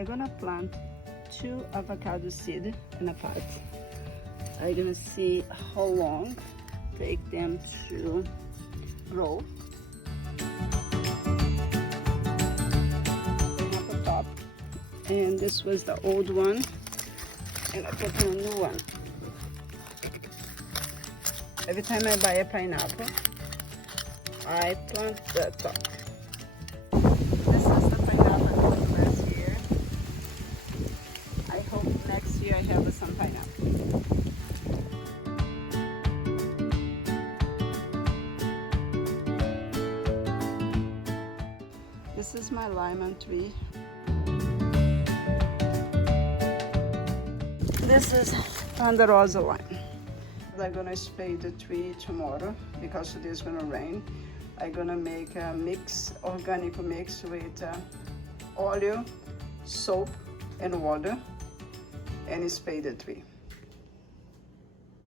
I'm gonna plant 2 avocado seed in a pot. I'm gonna see how long take them to grow. Bring up the top, and this was the old one, and I put in a new one. Every time I buy a pineapple, I plant the top. This is the pineapple I planted last year. I hope next year I have some pineapple. This is my lemon tree. This is Ponderosa lime. I'm gonna spray the tree tomorrow because today is gonna rain. I'm gonna make a mix, organic mix with oil, soap, and water, and spray the tree.